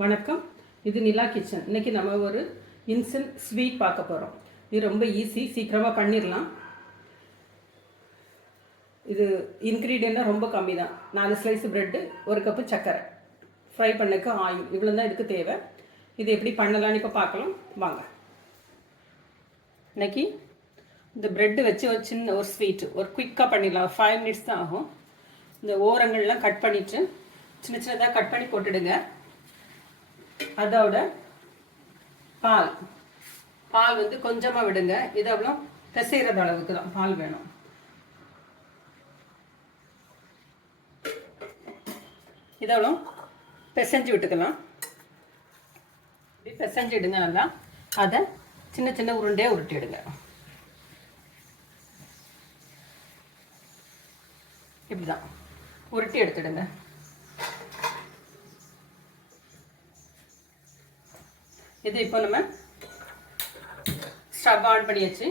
வணக்கம். இது நிலா கிச்சன். இன்றைக்கி நம்ம ஒரு இன்ஸ்டன்ட் ஸ்வீட் பார்க்க போகிறோம். இது ரொம்ப ஈஸி, சீக்கிரமாக பண்ணிடலாம். இது இன்க்ரீடியண்ட்டாக ரொம்ப கம்மி தான். 4 ஸ்லைஸ் ப்ரெட்டு, 1 கப்பு சர்க்கரை, ஃப்ரை பண்ணக்கு ஆயில், இவ்வளோ தான் இதுக்கு தேவை. இது எப்படி பண்ணலான்னு இப்போ பார்க்கலாம் வாங்க. இன்றைக்கி இந்த ப்ரெட்டு வச்சு ஒரு சின்ன ஒரு ஸ்வீட்டு ஒரு குயிக்காக பண்ணிடலாம். 5 மினிட்ஸ் தான் ஆகும். இந்த ஓரங்கள்லாம் கட் பண்ணிவிட்டு சின்ன சின்னதாக கட் பண்ணி போட்டுடுங்க. அதோட பால் வந்து கொஞ்சமாக விடுங்க. இது அவ்வளோ பிசைகிறது அளவுக்கு தான் பால் வேணும். இதவ்வளோ பிசைஞ்சு விட்டுக்கலாம். இப்படி பிசைஞ்சிடுங்க நல்லா. அதை சின்ன சின்ன உருண்டையாக உருட்டிடுங்க. இப்படிதான் உருட்டி எடுத்துடுங்க. இது இப்போ நம்ம ஸ்டவ் ஆன் பண்ணியாச்சு.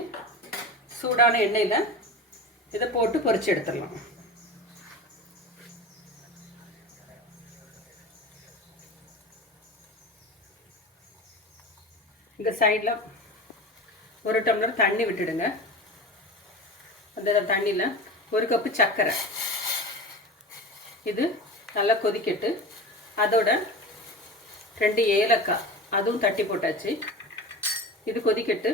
சூடான எண்ணெயில் இதை போட்டு பொரிச்சு எடுத்துடலாம். இந்த சைடில் 1 டம்ளர் தண்ணி விட்டுடுங்க. அந்த தண்ணியில் 1 கப்பு சர்க்கரை, இது நல்லா கொதிக்கட்டு. அதோட 2 ஏலக்காய், அதுவும் தட்டி போட்டாச்சு. இது கொதிக்கட்டு.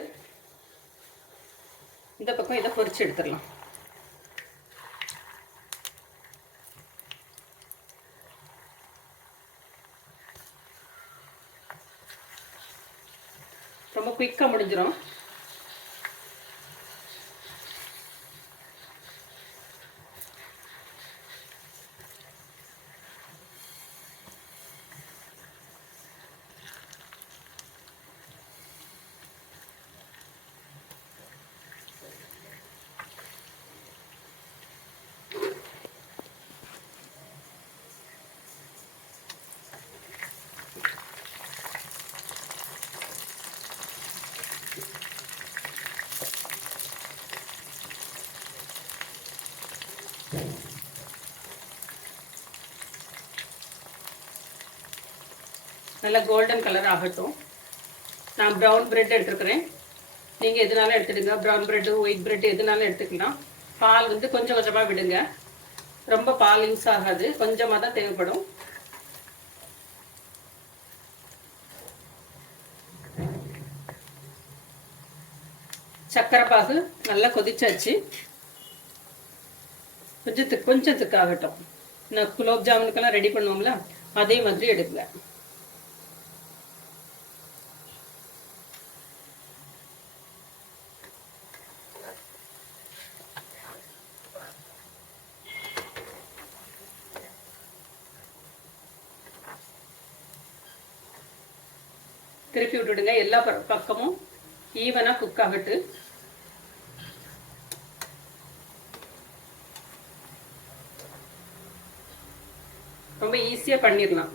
இந்த பக்கம் இதை பொரிச்சு எடுத்துடலாம். ரொம்ப குயிக்காக முடிஞ்சிடும். நல்லா கோல்டன் கலர் ஆகட்டும். நான் ப்ரௌன் பிரெட் எடுத்துருக்கிறேன். நீங்கள் எதுனாலும் எடுத்துடுங்க. ப்ரௌன் பிரெட்டு, ஒயிட் பிரெட் எதுனாலும் எடுத்துக்கலாம். பால் வந்து கொஞ்சம் கொஞ்சமாக விடுங்க. ரொம்ப பால் யூஸ் ஆகாது, கொஞ்சமாக தான் தேவைப்படும். சர்க்கரை பாகு நல்லா கொதிச்சாச்சு. கொஞ்சம் திக்காகட்டும். நான் குலோப் ஜாமுனுக்கெல்லாம் ரெடி பண்ணுவோம்ல, அதே மாதிரி எடுங்க. திருப்பி விட்டுடுங்க. எல்லா பக்கமும் ஈவனாக குக் ஆகட்டு. ரொம்ப ஈஸியாக பண்ணிடலாம்.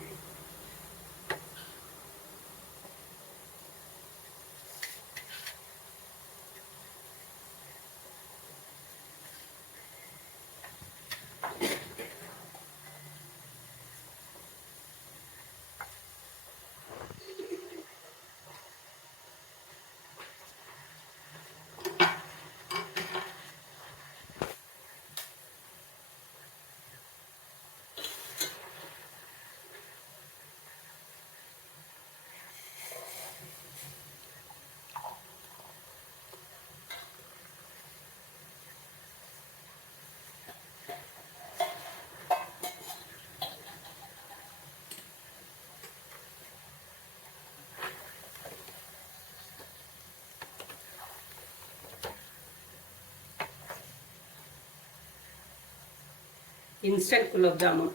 Instant gulab jamun.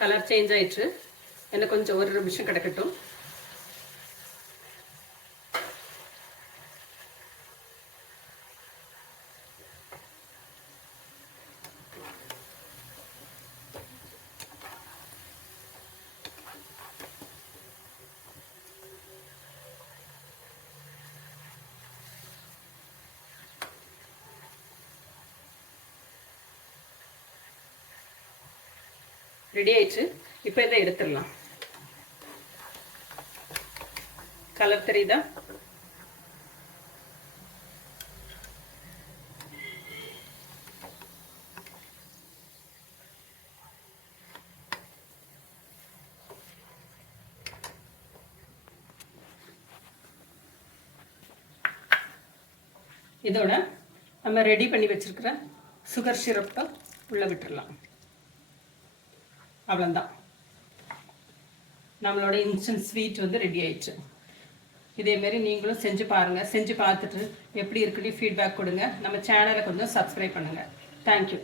Colour change ஆயிடுச்சு. இன்னும் கொஞ்சம் 1 நிமிஷம் கிடக்கட்டும். ரெடி ஆயிடுச்சு. இப்போ இதை எடுத்துடலாம். கலர் தெரியுதா? இதோட நம்ம ரெடி பண்ணி வச்சிருக்கிற சுகர் சிரப்பை உள்ள விட்டுடலாம். அவ்வளோதான், நம்மளோட இன்ஸ்டன்ட் ஸ்வீட் வந்து ரெடி ஆயிடுச்சு. இதேமாரி நீங்களும் செஞ்சு பாருங்கள். செஞ்சு பார்த்துட்டு எப்படி இருக்குன்னு ஃபீட்பேக் கொடுங்க. நம்ம சேனலை கொஞ்சம் சப்ஸ்கிரைப் பண்ணுங்கள். தேங்க்யூ.